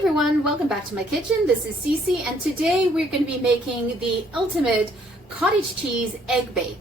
everyone, welcome back to my kitchen. This is Cece, and today we're going to be making the ultimate cottage cheese egg bake.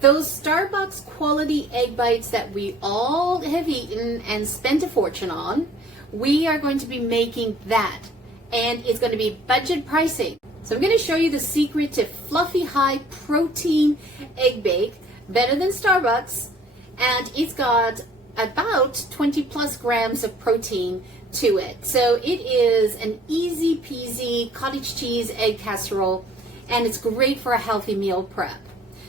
Those Starbucks quality egg bites that we all have eaten and spent a fortune on, we are going to be making that, and it's going to be budget pricing. So I'm going to show you the secret to fluffy high protein egg bake, better than Starbucks, and it's got about 20 plus grams of protein to it. So it is an easy peasy cottage cheese egg casserole, and it's great for a healthy meal prep.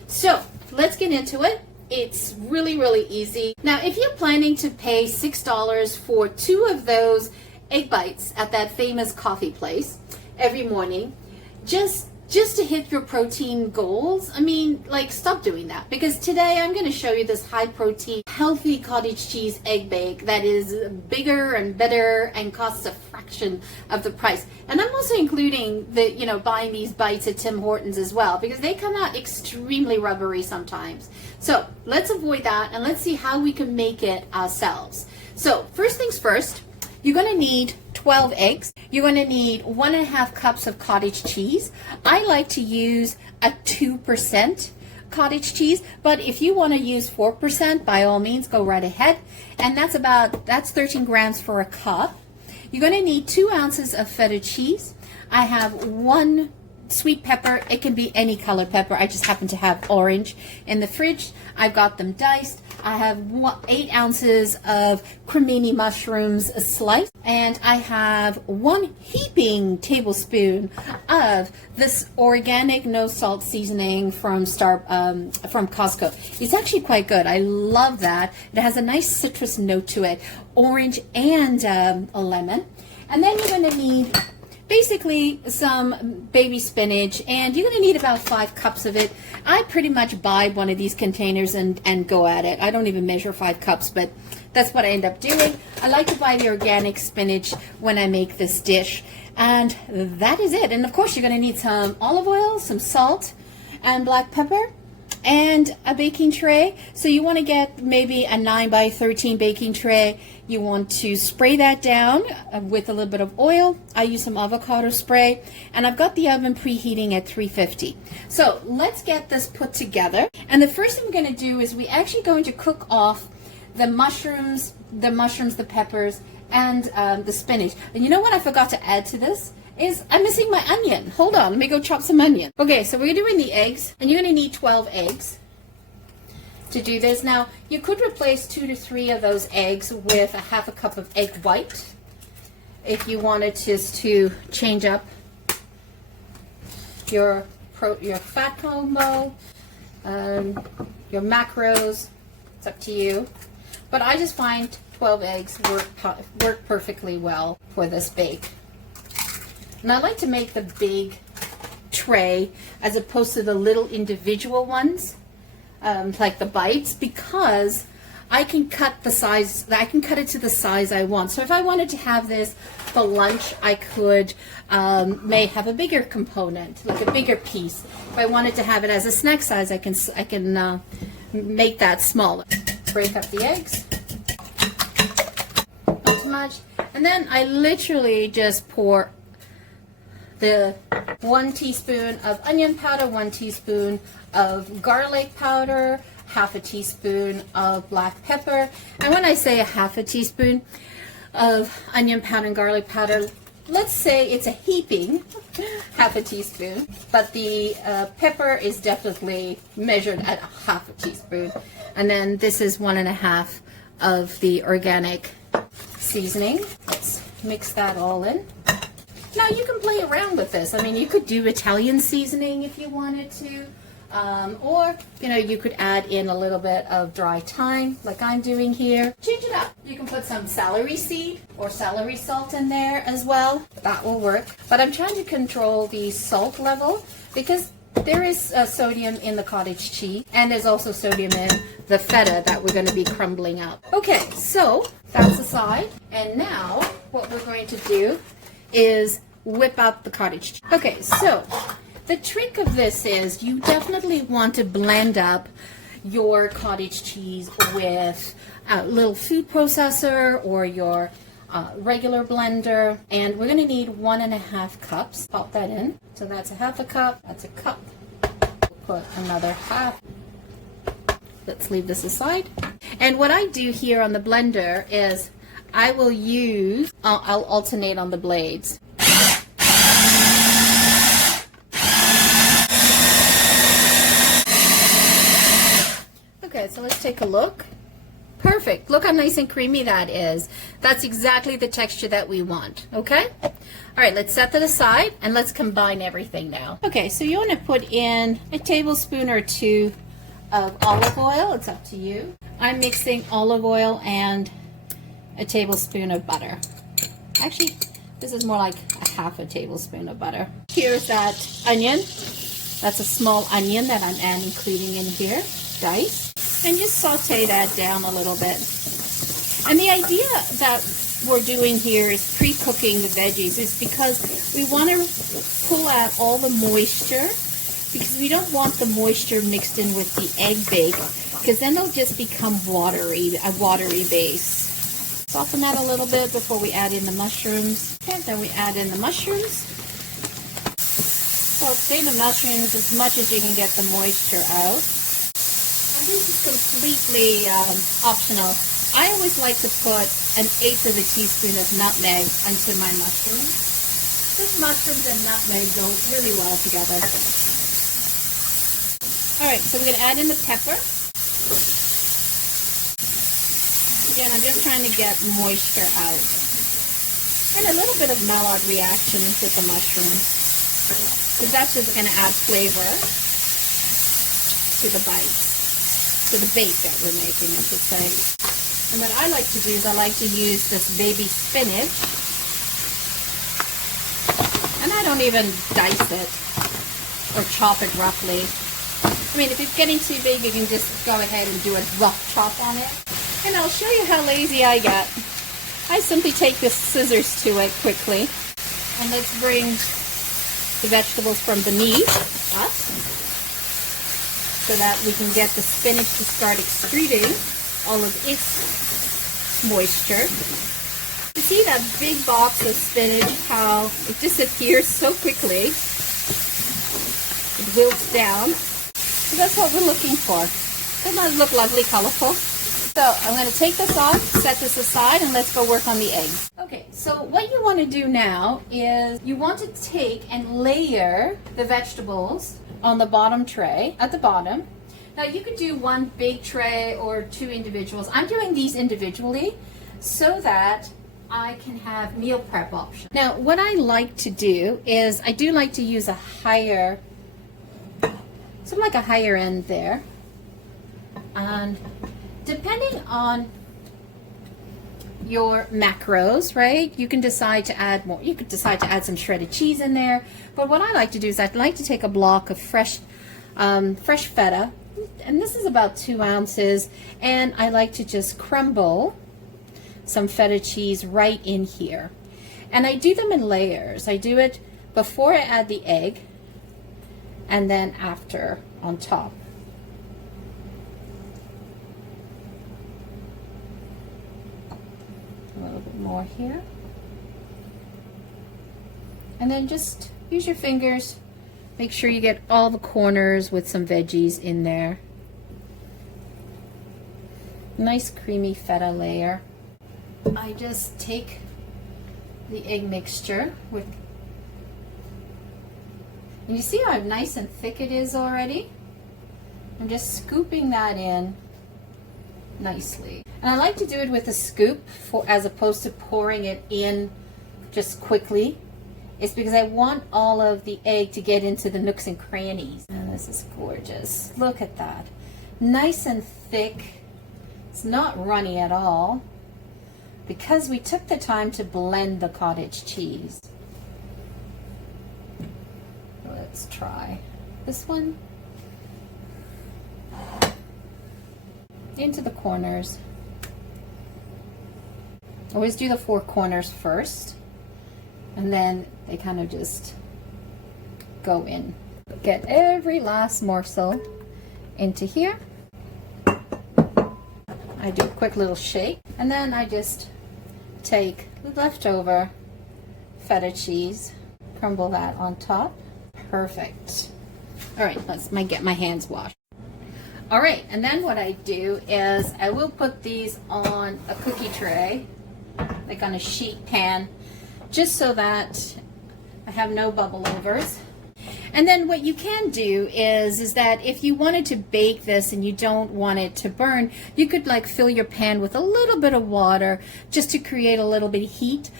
So let's get into it. It's really easy. Now if you're planning to pay $6 for 2 of those egg bites at that famous coffee place every morning, just to hit your protein goals, I mean, like, stop doing that, because today I'm going to show you this high protein, healthy cottage cheese egg bake that is bigger and better and costs a fraction of the price. And I'm also including the, buying these bites at Tim Hortons as well, because they come out extremely rubbery sometimes. So let's avoid that and let's see how we can make it ourselves. So first things first, you're going to need 12 eggs. You're going to need 1.5 cups of cottage cheese. I like to use a 2% cottage cheese, but if you want to use 4%, by all means, go right ahead. And that's 13 grams for a cup. You're going to need 2 ounces of Feta cheese. I have 1 sweet pepper. It can be any color pepper. I just happen to have orange in the fridge. I've got them diced. I have 8 ounces of cremini mushrooms sliced, and I have 1 heaping tablespoon of this organic no salt seasoning from Costco. It's actually quite good. I love that. It has a nice citrus note to it, orange and a lemon. And then you're going to need basically some baby spinach, and you're going to need about 5 cups of it. I pretty much buy one of these containers and go at it. I don't even measure 5 cups, but that's what I end up doing. I like to buy the organic spinach when I make this dish, and that is it. And of course you're going to need some olive oil, some salt, and black pepper, and a baking tray. So you want to get maybe a 9 by 13 baking tray. You want to spray that down with a little bit of oil. I use some avocado spray, and I've got the oven preheating at 350. So let's get this put together. And the first thing we're going to do is we're actually going to cook off the mushrooms, the peppers, and the spinach. And you know what I forgot to add to this? Is I'm missing my onion. Hold on, let me go chop some onion. Okay, so we're doing the eggs, and you're going to need 12 eggs to do this. Now, you could replace 2 to 3 of those eggs with a 1/2 cup of egg white if you wanted just to change up your fat combo, your macros. It's up to you. But I just find 12 eggs work perfectly well for this bake. And I like to make the big tray as opposed to the little individual ones, like the bites, because I can cut the size. I can cut it to the size I want. So if I wanted to have this for lunch, I could may have a bigger component, like a bigger piece. If I wanted to have it as a snack size, I can make that smaller. Break up the eggs, not too much, and then I literally just pour the 1 teaspoon of onion powder, 1 teaspoon of garlic powder, 1/2 teaspoon of black pepper. And when I say a 1/2 teaspoon of onion powder and garlic powder, let's say it's a heaping 1/2 teaspoon, but the pepper is definitely measured at 1/2 teaspoon. And then this is 1.5 of the organic seasoning. Let's mix that all in. Now you can play around with this. I mean, you could do Italian seasoning if you wanted to, or you could add in a little bit of dry thyme like I'm doing here. Change it up. You can put some celery seed or celery salt in there as well. That will work. But I'm trying to control the salt level because there is sodium in the cottage cheese, and there's also sodium in the feta that we're going to be crumbling up. Okay, so that's aside, and now what we're going to do is whip up the cottage cheese. Okay, so the trick of this is you definitely want to blend up your cottage cheese with a little food processor or your regular blender, and we're going to need 1.5 cups. Pop that in. So that's 1/2 cup. That's a cup. We'll put another half. Let's leave this aside. And what I do here on the blender is I will use, I'll alternate on the blades. Okay, so let's take a look. Perfect. Look how nice and creamy that is. That's exactly the texture that we want. Okay? All right, let's set that aside and let's combine everything now. Okay, so you want to put in a tablespoon or 2 of olive oil. It's up to you. I'm mixing olive oil and a tablespoon of butter. Actually, this is more like 1/2 tablespoon of butter. Here's that onion. That's a small onion that I'm including in here, diced. And just saute that down a little bit. And the idea that we're doing here is pre-cooking the veggies is because we want to pull out all the moisture, because we don't want the moisture mixed in with the egg bake, because then they'll just become watery, a watery base. Soften that a little bit before we add in the mushrooms. Okay, then we add in the mushrooms. Saute the mushrooms as much as you can get the moisture out. And this is completely optional. I always like to put 1/8 of a teaspoon of nutmeg into my mushrooms. This mushrooms and nutmeg go really well together. Alright, so we're going to add in the pepper. Again, I'm just trying to get moisture out. And a little bit of Maillard reaction with the mushrooms. Because that's just going to add flavor to the bite. To the bake that we're making, I should say. And what I like to do is I like to use this baby spinach. And I don't even dice it or chop it roughly. I mean, if it's getting too big, you can just go ahead and do a rough chop on it. And I'll show you how lazy I get. I simply take the scissors to it quickly. And let's bring the vegetables from beneath us so that we can get the spinach to start excreting all of its moisture. You see that big box of spinach, how it disappears so quickly. It wilts down. So that's what we're looking for. Doesn't that look lovely, colorful? So I'm going to take this off, set this aside, and let's go work on the eggs. Okay, so what you want to do now is you want to take and layer the vegetables on the bottom tray, at the bottom. Now you could do 1 big tray or 2 individuals. I'm doing these individually so that I can have meal prep options. Now what I like to do is I do like to use a higher, sort of like a higher end there. And depending on your macros, right, you can decide to add more. You could decide to add some shredded cheese in there. But what I like to do is I'd like to take a block of fresh feta, and this is about 2 ounces, and I like to just crumble some feta cheese right in here. And I do them in layers. I do it before I add the egg, and then after on top. A little bit more here. And then just use your fingers. Make sure you get all the corners with some veggies in there. Nice creamy feta layer. I just take the egg mixture with, and you see how nice and thick it is already? I'm just scooping that in nicely. And I like to do it with a scoop as opposed to pouring it in just quickly. It's because I want all of the egg to get into the nooks and crannies. And this is gorgeous. Look at that. Nice and thick. It's not runny at all because we took the time to blend the cottage cheese. Let's try this one. Into the corners. Always do the 4 corners first, and then they kind of just go in. Get every last morsel into here. I do a quick little shake, and then I just take the leftover feta cheese, crumble that on top. Perfect. All right, let's get my hands washed. All right, and then what I do is I will put these on a cookie tray, like on a sheet pan, just so that I have no bubble overs. And then what you can do is that if you wanted to bake this and you don't want it to burn, you could like fill your pan with a little bit of water just to create a little bit of heat,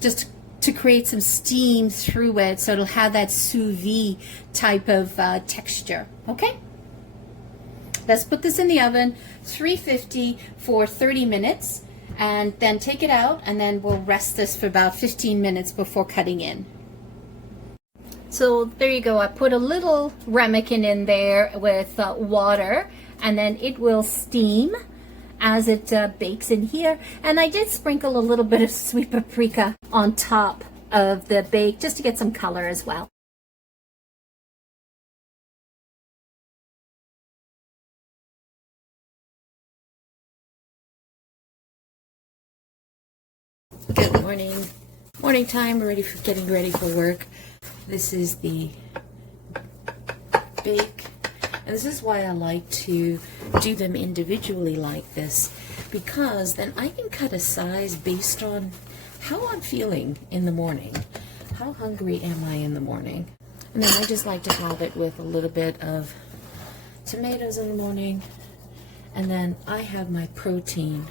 just to create some steam through it, so it'll have that sous-vide type of texture. Okay? Let's put this in the oven, 350 for 30 minutes, and then take it out, and then we'll rest this for about 15 minutes before cutting in. So there you go. I put a little ramekin in there with water, and then it will steam as it bakes in here. And I did sprinkle a little bit of sweet paprika on top of the bake just to get some color as well. Good morning. Morning time. We're getting ready for work. This is the bake, and this is why I like to do them individually like this, because then I can cut a size based on how I'm feeling in the morning. How hungry am I in the morning? And then I just like to have it with a little bit of tomatoes in the morning, and then I have my protein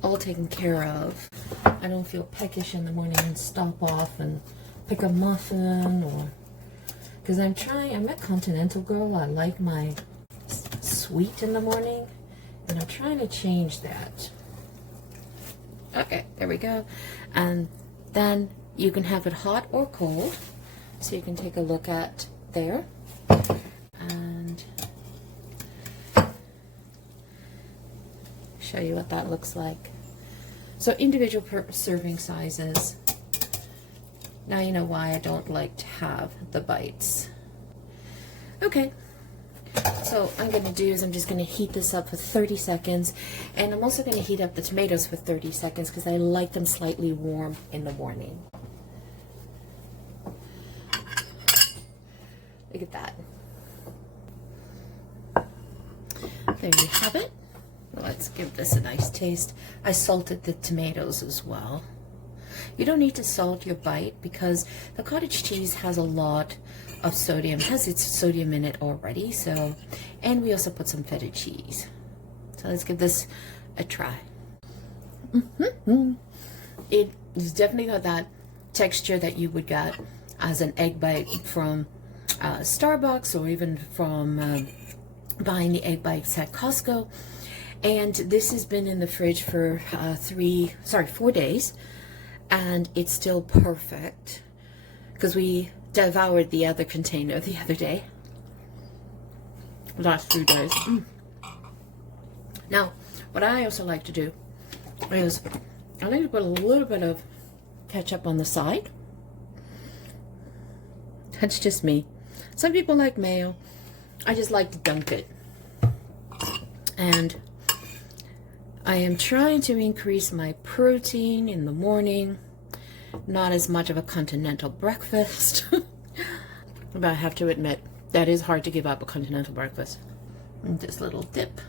all taken care of. I don't feel peckish in the morning and stop off and pick a muffin, or because I'm a continental girl. I like my sweet in the morning, and I'm trying to change that. Okay, there we go. And then you can have it hot or cold, so you can take a look at there and show you what that looks like. So individual serving sizes. Now you know why I don't like to have the bites. Okay, so what I'm going to do is I'm just going to heat this up for 30 seconds, and I'm also going to heat up the tomatoes for 30 seconds because I like them slightly warm in the morning. Look at that. There you have it. Let's give this a nice taste. I salted the tomatoes as well. You don't need to salt your bite because the cottage cheese has a lot of sodium, has its sodium in it already. So, and we also put some feta cheese. So let's give this a try. It's definitely got that texture that you would get as an egg bite from Starbucks, or even from buying the egg bites at Costco. And this has been in the fridge for 4 days, and it's still perfect because we devoured the other container the other day. Last 3 days. Now, what I also like to do is I like to put a little bit of ketchup on the side. That's just me. Some people like mayo. I just like to dunk it. And I am trying to increase my protein in the morning. Not as much of a continental breakfast. But I have to admit, that is hard to give up a continental breakfast. And this little dip.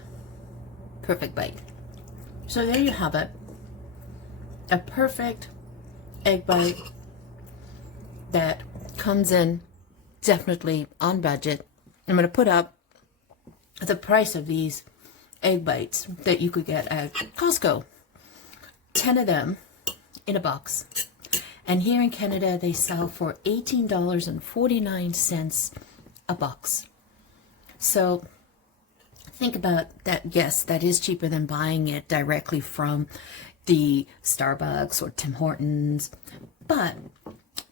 Perfect bite. So there you have it. A perfect egg bite that comes in definitely on budget. I'm going to put up the price of these egg bites that you could get at Costco. 10 of them in a box. And here in Canada, they sell for $18.49 a box. So think about that. Yes, that is cheaper than buying it directly from the Starbucks or Tim Hortons. But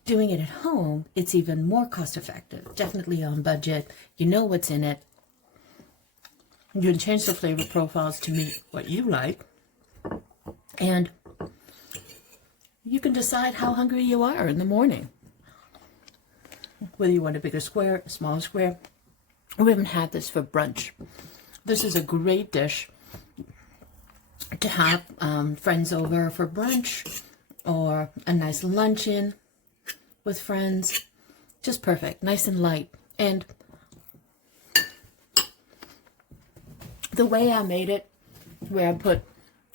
doing it at home, it's even more cost effective. Definitely on budget. You know what's in it. You can change the flavor profiles to meet what you like. And you can decide how hungry you are in the morning. Whether you want a bigger square, a smaller square. We even had this for brunch. This is a great dish to have friends over for brunch or a nice luncheon with friends. Just perfect, nice and light. And the way I made it, where I put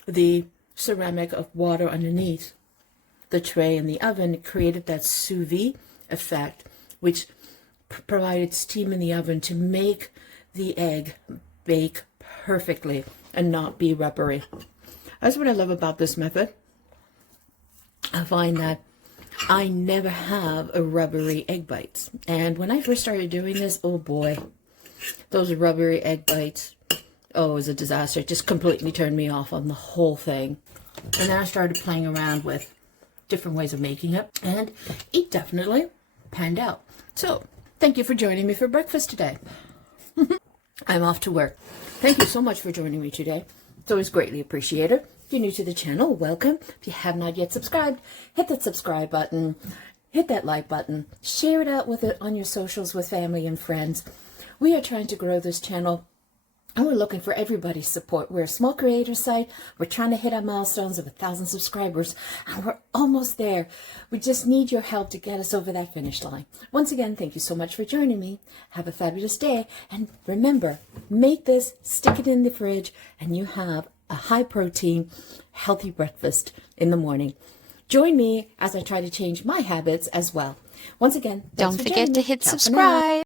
the ceramic of water underneath the tray in the oven, it created that sous-vide effect, which provided steam in the oven to make the egg bake perfectly and not be rubbery. That's what I love about this method. I find that I never have a rubbery egg bites. And when I first started doing this, oh boy, those rubbery egg bites, oh, it was a disaster. It just completely turned me off on the whole thing. And then I started playing around with different ways of making it, and it definitely panned out. So, thank you for joining me for breakfast today. I'm off to work. Thank you so much for joining me today. It's always greatly appreciated. If you're new to the channel, welcome. If you have not yet subscribed, hit that subscribe button, hit that like button, share it out with it on your socials with family and friends. We are trying to grow this channel, and we're looking for everybody's support. We're a small creator site. We're trying to hit our milestones of 1,000 subscribers, and we're almost there. We just need your help to get us over that finish line. Once again, thank you so much for joining me. Have a fabulous day, and remember, make this, stick it in the fridge, and you have a high-protein, healthy breakfast in the morning. Join me as I try to change my habits as well. Once again, don't forget to hit subscribe.